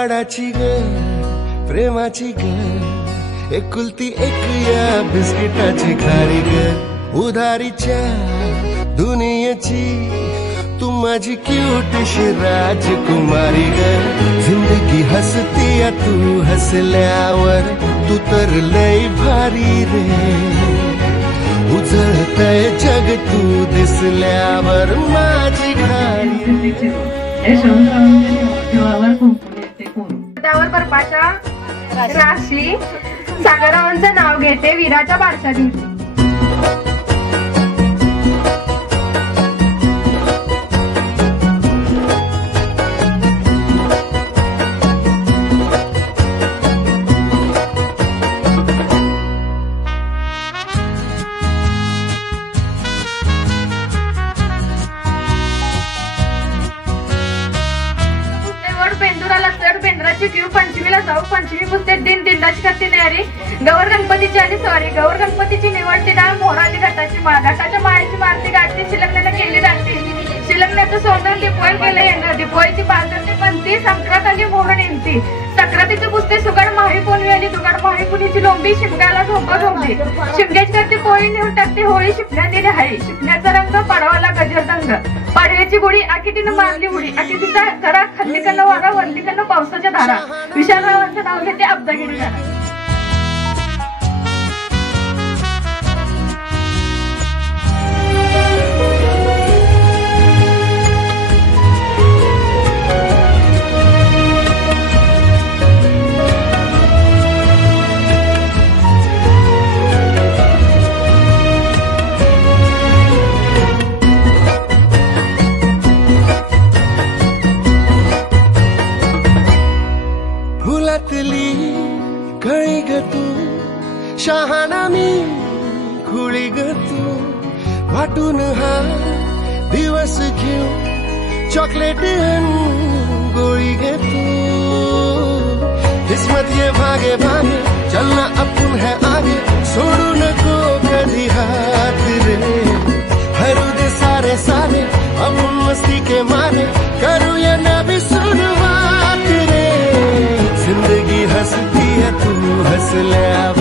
लाडाची ग प्रेमाची ग एकुलती एक या बिस्किटाची खारी ग उधारीच्या दुनियेची तू माझी क्यूटशी राजकुमारी ग जिंदगी हसती या तू हसल्यावर तू तर लय भारी रे उजळतय जग तू दिसल्यावर माझी खारी त्यावर बर्फाच्या राशी सागरावांचं नाव घेते वीराच्या बारसा दिवशी पंचमीला जाऊ पंचमी पुसते दिन दिंडाची करते तयारी गौर गणपतीची आली सॉरी गौर गणपतीची निवडती डाळ मोराची घटाची माळ घटाच्या माळ्याची मारती गाठती शिलगण्याने केली जाते शिलगण्याचं सौंदर्य दिपोळी केलं येणं दिपोळीची पालखी बनती संक्रांत आली मोहन येणती सक्रातीचे पुसते सुगड माही पोळी आली दुगड माही पुलीची लोंबी शिमग्याला झोंबा झोंबली शिमग्याची करते पोळी नेऊन टाकते होळी शिपण्या दिली हाळी शिपण्याचा रंग पडवाला गजरदंग पाडव्याची गुढी आकितीनं मारली उडी आकितीचा घरा खल्लीकडनं वारा वल्लीकडनं पावसाच्या धारा विशालरावांचं नाव घेते अब्दागिरी धारा फुलातली कळी ग तू शहाणा मी खुळी ग तू वाटून हा दिवस घेऊ चॉकलेट गोळी ग तू किस्मत ये भागे भागे चलना अपन है आगे छोड़ू नको कधी हाथ रे हरू दे सारे सारे अपन मस्ती के मारे करू या नबी शुरुआत रे जिंदगी हंसती है तू हंस ले